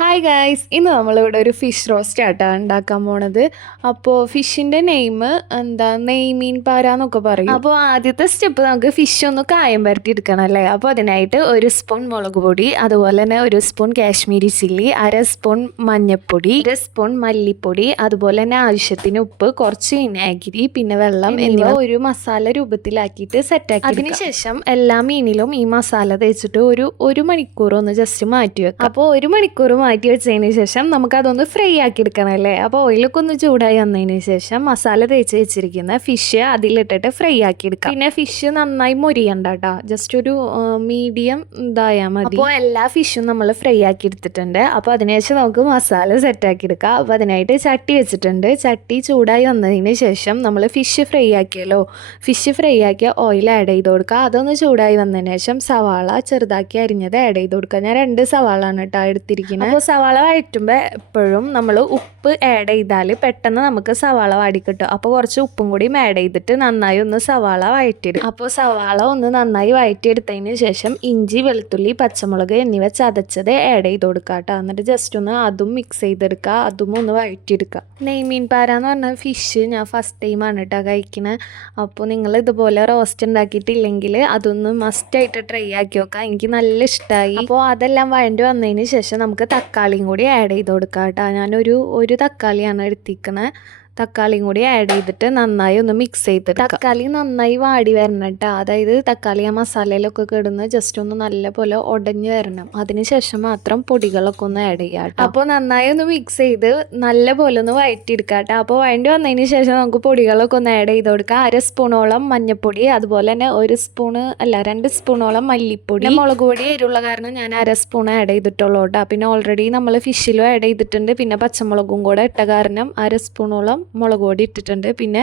Hi guys ഇന്ന് നമ്മളിവിടെ ഒരു ഫിഷ് റോസ്റ്റ് ആട്ടാണ് ഉണ്ടാക്കാൻ പോണത്. അപ്പോൾ ഫിഷിന്റെ നെയിം എന്താ നെയ്മീൻ പാര എന്നൊക്കെ പറയും. അപ്പോൾ ആദ്യത്തെ സ്റ്റെപ്പ് നമുക്ക് ഫിഷ് ഒന്ന് കായം പരത്തി എടുക്കണം അല്ലേ? അപ്പോൾ അതിനായിട്ട് ഒരു സ്പൂൺ മുളക് പൊടി അതുപോലെ തന്നെ ഒരു സ്പൂൺ കാശ്മീരി ചില്ലി അര സ്പൂൺ മഞ്ഞൾപ്പൊടി അര സ്പൂൺ മല്ലിപ്പൊടി അതുപോലെ തന്നെ ആവശ്യത്തിന് ഉപ്പ് കുറച്ച് വിനാഗിരി പിന്നെ വെള്ളം എന്നിവ ഒരു മസാല രൂപത്തിലാക്കിയിട്ട് സെറ്റാക്കി അതിനുശേഷം എല്ലാ മീനിലും ഈ മസാല തേച്ചിട്ട് ഒരു ഒരു മണിക്കൂർ ഒന്ന് ജസ്റ്റ് മാറ്റി വെക്കാം. അപ്പോൾ ഒരു മണിക്കൂർ മാറ്റി വെച്ചതിന് ശേഷം നമുക്കതൊന്ന് ഫ്രൈ ആക്കി എടുക്കണം അല്ലേ? അപ്പോൾ ഓയിലൊക്കെ ഒന്ന് ചൂടായി വന്നതിന് ശേഷം മസാല തേച്ച് വെച്ചിരിക്കുന്ന ഫിഷ് അതിലിട്ടിട്ട് ഫ്രൈ ആക്കി എടുക്കാം. പിന്നെ ഫിഷ് നന്നായി മൊരിയണ്ട കേട്ടോ ജസ്റ്റ് ഒരു മീഡിയം ഇതായാൽ മതി. അപ്പോൾ എല്ലാ ഫിഷും നമ്മൾ ഫ്രൈ ആക്കി എടുത്തിട്ടുണ്ട്. അപ്പോൾ അതിനുശേഷം നമുക്ക് മസാല സെറ്റ് ആക്കി എടുക്കാം. അപ്പോൾ അതിനായിട്ട് ചട്ടി വെച്ചിട്ടുണ്ട്. ചട്ടി ചൂടായി വന്നതിന് ശേഷം നമ്മൾ ഫിഷ് ഫ്രൈ ആക്കിയല്ലോ. ഫിഷ് ഫ്രൈ ആക്കിയ ഓയിൽ ആഡ് ചെയ്ത് കൊടുക്കുക അതൊന്ന് ചൂടായി വന്നതിന് ശേഷം സവാള ചെറുതാക്കി അരിഞ്ഞത് ആഡ് ചെയ്ത് കൊടുക്കുക ഞാൻ രണ്ട് സവാളാണ് കേട്ടോ എടുത്തിരിക്കുന്നത് അപ്പോൾ സവാള വഴറ്റുമ്പോൾ എപ്പോഴും നമ്മൾ ഉപ്പ് ആഡ് ചെയ്താൽ പെട്ടെന്ന് നമുക്ക് സവാള വാടി കിട്ടും. അപ്പോൾ കുറച്ച് ഉപ്പും കൂടിയും ആഡ് ചെയ്തിട്ട് നന്നായി ഒന്ന് സവാള വഴറ്റിയിടും അപ്പോൾ സവാള ഒന്ന് നന്നായി വഴറ്റിയെടുത്തതിന് ശേഷം ഇഞ്ചി വെളുത്തുള്ളി പച്ചമുളക് എന്നിവ ചതച്ചത് ആഡ് ചെയ്ത് കൊടുക്കുക കേട്ടോ എന്നിട്ട് ജസ്റ്റ് ഒന്ന് അതും മിക്സ് ചെയ്തെടുക്കുക അതും ഒന്ന് വഴറ്റിയെടുക്കുക നെയ്മീൻ പാര എന്ന് പറഞ്ഞ ഫിഷ് ഞാൻ ഫസ്റ്റ് ടൈമാണ് കേട്ടോ കഴിക്കുന്നത് അപ്പോൾ നിങ്ങൾ ഇതുപോലെ റോസ്റ്റ് ഉണ്ടാക്കിയിട്ടില്ലെങ്കിൽ അതൊന്ന് മസ്റ്റായിട്ട് ട്രൈ ആക്കി നോക്കാം. എനിക്ക് നല്ല ഇഷ്ടമായി അപ്പോൾ അതെല്ലാം വഴണ്ടി വന്നതിന് ശേഷം നമുക്ക് തക്കാളിയും കൂടി ആഡ് ചെയ്ത് കൊടുക്കാം കേട്ടോ. ഞാനൊരു ഒരു തക്കാളിയാണ് എടുത്തിരിക്കുന്നത് തക്കാളിയും കൂടി ആഡ് ചെയ്തിട്ട് നന്നായി ഒന്ന് മിക്സ് ചെയ്തിട്ട് തക്കാളി നന്നായി വാടി വരണം കേട്ടോ അതായത് തക്കാളി ആ മസാലയിലൊക്കെ കിടന്ന് ജസ്റ്റ് ഒന്ന് നല്ലപോലെ ഉടഞ്ഞു വരണം. അതിനുശേഷം മാത്രം പൊടികളൊക്കെ ഒന്ന് ആഡ് ചെയ്യാം കേട്ടോ അപ്പോൾ നന്നായി ഒന്ന് മിക്സ് ചെയ്ത് നല്ലപോലെ ഒന്ന് വഴറ്റിയെടുക്കുക കേട്ടോ അപ്പോൾ വഴണ്ടി വന്നതിന് ശേഷം നമുക്ക് പൊടികളൊക്കെ ഒന്ന് ആഡ് ചെയ്ത് കൊടുക്കാം. അര സ്പൂണോളം മഞ്ഞൾപ്പൊടി അതുപോലെ തന്നെ ഒരു സ്പൂണ് അല്ല രണ്ട് സ്പൂണോളം മല്ലിപ്പൊടി. മുളക് പൊടി എരിവുള്ള കാരണം ഞാൻ അര സ്പൂൺ ആഡ് ചെയ്തിട്ടുള്ളൂ കേട്ടോ പിന്നെ ഓൾറെഡി നമ്മൾ ഫിഷിലും ആഡ് ചെയ്തിട്ടുണ്ട്. പിന്നെ പച്ചമുളകും കൂടെ ഇട്ട കാരണം അര സ്പൂണോളം മുളക് പൊടി ഇട്ടിട്ടുണ്ട്. പിന്നെ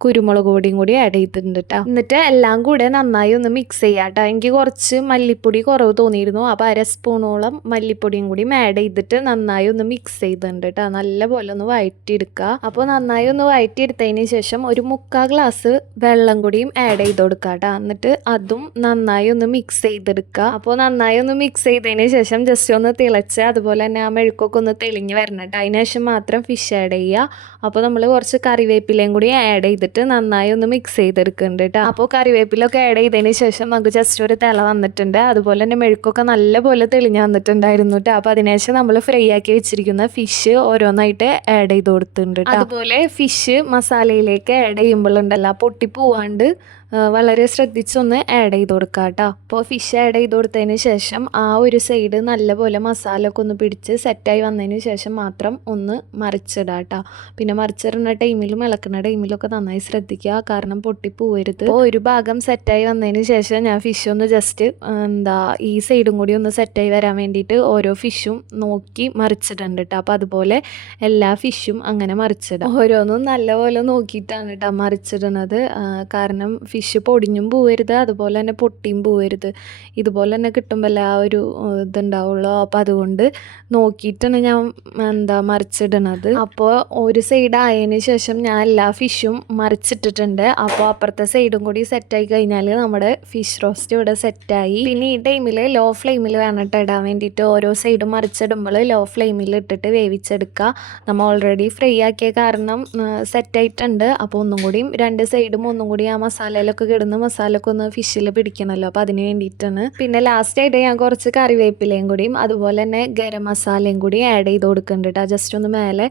കുരുമുളക് പൊടിയും കൂടി ആഡ് ചെയ്തിട്ടുണ്ട് കേട്ടോ എന്നിട്ട് എല്ലാം കൂടെ നന്നായി ഒന്ന് മിക്സ് ചെയ്യാം കേട്ടോ എനിക്ക് കുറച്ച് മല്ലിപ്പൊടി കുറവ് തോന്നിയിരുന്നു. അപ്പോൾ അര സ്പൂണോളം മല്ലിപ്പൊടിയും കൂടി ആഡ് ചെയ്തിട്ട് നന്നായി ഒന്ന് മിക്സ് ചെയ്തിട്ടുണ്ട് കേട്ടോ നല്ലപോലെ ഒന്ന് വഴറ്റിയെടുക്കുക അപ്പോൾ നന്നായി ഒന്ന് വഴറ്റിയെടുത്തതിന് ശേഷം ഒരു മുക്കാൽ ഗ്ലാസ് വെള്ളം കൂടിയും ആഡ് ചെയ്ത് കൊടുക്കുക കേട്ടോ എന്നിട്ട് അതും നന്നായി ഒന്ന് മിക്സ് ചെയ്തെടുക്കുക. അപ്പോൾ നന്നായി ഒന്ന് മിക്സ് ചെയ്തതിന് ശേഷം ജസ്റ്റ് ഒന്ന് തിളച്ച് അതുപോലെ തന്നെ ആ മെഴുക്കൊക്കെ ഒന്ന് തെളിഞ്ഞ് വരണം കേട്ടോ അതിന് ശേഷം മാത്രം ഫിഷ് ആഡ് ചെയ്യുക. അപ്പോൾ നമ്മൾ കുറച്ച് കറിവേപ്പിലയും കൂടി ആഡ് ചെയ്തിട്ട് നന്നായി ഒന്ന് മിക്സ് ചെയ്തെടുക്കുന്നുണ്ട് കേട്ടോ അപ്പോൾ കറിവേപ്പിലൊക്കെ ആഡ് ചെയ്തതിന് ശേഷം നമുക്ക് ജസ്റ്റ് ഒരു തിള വന്നിട്ടുണ്ട്. അതുപോലെ തന്നെ മെഴുക്കൊക്കെ നല്ലപോലെ തെളിഞ്ഞ് വന്നിട്ടുണ്ടായിരുന്നു കേട്ടോ അപ്പോൾ അതിനുശേഷം നമ്മൾ ഫ്രൈ ആക്കി വെച്ചിരിക്കുന്ന ഫിഷ് ഓരോന്നായിട്ട് ആഡ് ചെയ്ത് കൊടുത്തിട്ടുണ്ട് അതുപോലെ ഫിഷ് മസാലയിലേക്ക് ആഡ് ചെയ്യുമ്പോഴുണ്ടല്ലോ പൊട്ടി പോവാണ്ട് ആ, വളരെ ശ്രദ്ധിച്ചൊന്ന് ആഡ് ചെയ്ത് കൊടുക്കുക കേട്ടോ അപ്പോൾ ഫിഷ് ആഡ് ചെയ്ത് കൊടുത്തതിന് ശേഷം ആ ഒരു സൈഡ് നല്ലപോലെ മസാല ഒക്കെ ഒന്ന് പിടിച്ച് സെറ്റായി വന്നതിന് ശേഷം മാത്രം ഒന്ന് മറിച്ചിടുക കേട്ടോ പിന്നെ മറിച്ചിടുന്ന ടൈമിലും ഇളക്കുന്ന ടൈമിലൊക്കെ നന്നായി ശ്രദ്ധിക്കുക. കാരണം പൊട്ടിപ്പോവരുത്. അപ്പോൾ ഒരു ഭാഗം സെറ്റായി വന്നതിന് ശേഷം ഞാൻ ഫിഷ് ഒന്ന് ജസ്റ്റ് എന്താ ഈ സൈഡും കൂടി ഒന്ന് സെറ്റായി വരാൻ വേണ്ടിയിട്ട് ഓരോ ഫിഷും നോക്കി മറിച്ചിടുന്നുണ്ട് കേട്ടോ അപ്പോൾ അതുപോലെ എല്ലാ ഫിഷും അങ്ങനെ മറിച്ചിടാം. ഓരോന്നും നല്ലപോലെ നോക്കിയിട്ടാണ് കേട്ടോ മറിച്ചിടുന്നത് കാരണം ഫിഷ് പൊടിഞ്ഞും പോവരുത് അതുപോലെ തന്നെ പൊട്ടിയും പോവരുത്. ഇതുപോലെ തന്നെ കിട്ടുമ്പോൾ ആ ഒരു ഇതുണ്ടാവുള്ളൂ. അപ്പോൾ അതുകൊണ്ട് നോക്കിയിട്ടാണ് ഞാൻ എന്താ മറിച്ചിടണത്. അപ്പോൾ ഒരു സൈഡ് ആയതിന് ശേഷം ഞാൻ എല്ലാ ഫിഷും മറിച്ചിട്ടിട്ടുണ്ട്. അപ്പോൾ അപ്പുറത്തെ സൈഡും കൂടി സെറ്റായി കഴിഞ്ഞാൽ നമ്മുടെ ഫിഷ് റോസ്റ്റ് ഇവിടെ സെറ്റായി പിന്നെ ഈ ടൈമിൽ ലോ ഫ്ലെയിമിൽ വേണം ഇടാൻ വേണ്ടിയിട്ട്. ഓരോ സൈഡും മറിച്ചിടുമ്പോൾ ലോ ഫ്ലെയിമിൽ ഇട്ടിട്ട് വേവിച്ചെടുക്കുക നമ്മൾ ഓൾറെഡി ഫ്രൈ ആക്കിയ കാരണം സെറ്റായിട്ടുണ്ട് അപ്പോൾ ഒന്നും കൂടിയും രണ്ട് സൈഡും ഒന്നും കൂടി ആ മസാലയിലൊക്കെ കിടന്ന് മസാലയൊക്കെ ഒന്ന് ഫിഷിൽ പിടിക്കണമല്ലോ അപ്പോൾ അതിന് വേണ്ടിയിട്ടാണ്. പിന്നെ ലാസ്റ്റ് ആയിട്ട് ഞാൻ കുറച്ച് കറിവേപ്പിലയും കൂടിയും അതുപോലെ തന്നെ ഗരം മസാലയും കൂടി ആഡ് ചെയ്ത് കൊടുക്കുന്നുണ്ട് കേട്ടോ ജസ്റ്റ് ഒന്ന് മേലെ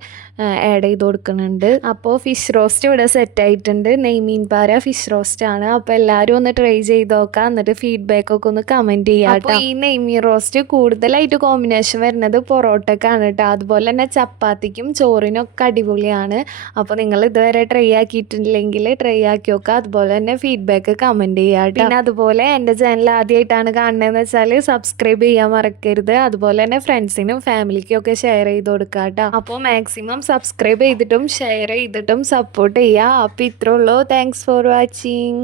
ആഡ് ചെയ്ത് കൊടുക്കുന്നുണ്ട് അപ്പോൾ ഫിഷ് റോസ്റ്റ് ഇവിടെ സെറ്റ് ആയിട്ടുണ്ട്. നെയ്മീൻ പാര ഫിഷ് റോസ്റ്റ് ആണ്. അപ്പോൾ എല്ലാവരും ഒന്ന് ട്രൈ ചെയ്ത് നോക്കാം. എന്നിട്ട് ഫീഡ്ബാക്ക് ഒക്കെ ഒന്ന് കമന്റ് ചെയ്യാം കേട്ടോ ഈ നെയ്മീൻ റോസ്റ്റ് കൂടുതലായിട്ട് കോമ്പിനേഷൻ വരുന്നത് പൊറോട്ടക്കാണ് കേട്ടോ അതുപോലെ തന്നെ ചപ്പാത്തിക്കും ചോറിനൊക്കെ അടിപൊളിയാണ്. അപ്പോൾ നിങ്ങൾ ഇതുവരെ ട്രൈ ആക്കിയിട്ടില്ലെങ്കിൽ ട്രൈ ആക്കി നോക്കുക അതുപോലെ തന്നെ ഫീഡ്ബാക്ക് കമന്റ് ചെയ്യുക പിന്നെ അതുപോലെ എന്റെ ചാനൽ ആദ്യമായിട്ടാണ് കാണുന്നതെന്ന് വെച്ചാൽ സബ്സ്ക്രൈബ് ചെയ്യാൻ മറക്കരുത്. അതുപോലെ തന്നെ ഫ്രണ്ട്സിനും ഫാമിലിക്കും ഒക്കെ ഷെയർ ചെയ്ത് കൊടുക്കുക കേട്ടോ. അപ്പോൾ മാക്സിമം സബ്സ്ക്രൈബ് ചെയ്തിട്ടും ഷെയർ ചെയ്തിട്ടും സപ്പോർട്ട് ചെയ്യുക അപ്പോൾ ഇത്രേ ഉള്ളൂ. Thanks for watching.